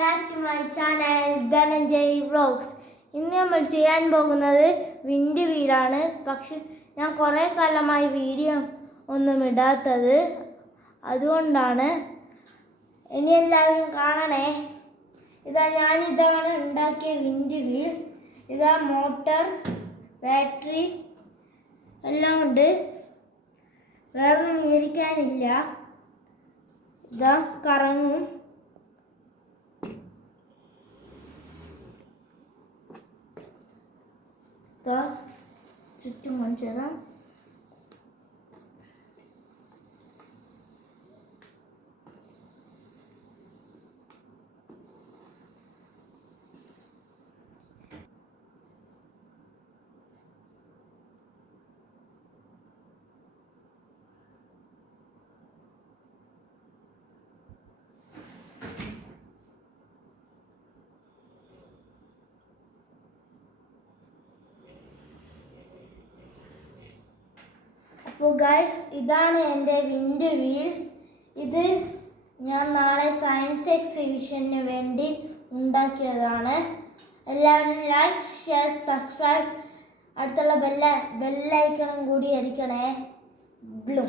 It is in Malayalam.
Back to my channel Dhananjay vlogs. ഇന്ന് നമ്മൾ ചെയ്യാൻ പോകുന്നത് വിൻഡ് വീലാണ്. പക്ഷെ ഞാൻ കുറേ കാലമായി വീഡിയോ ഒന്നും ഇടാത്തത്, അതുകൊണ്ടാണ്. ഇനി എല്ലാവരും കാണണേ. ഞാനിതാണ് ഉണ്ടാക്കിയ വിൻഡ് വീൽ. ഇതാ മോട്ടർ, ബാറ്ററി എല്ലാം ഉണ്ട്. വേറൊന്നും വിവരിക്കാനില്ല. ഇതാ കറങ്ങും. ചുറ്റും കാണിച്ചുതരാം. അപ്പോൾ ഗൈസ്, ഇതാണ് എൻ്റെ വിൻഡ് വീൽ. ഇത് ഞാൻ നാളെ സയൻസ് എക്സിബിഷന് വേണ്ടി ഉണ്ടാക്കിയതാണ്. എല്ലാവരും ലൈക്ക്, ഷെയർ, സബ്സ്ക്രൈബ്, അടുത്തുള്ള ബെല്ലൈക്കണും കൂടി അടിക്കണേ. ബ്ലൂ.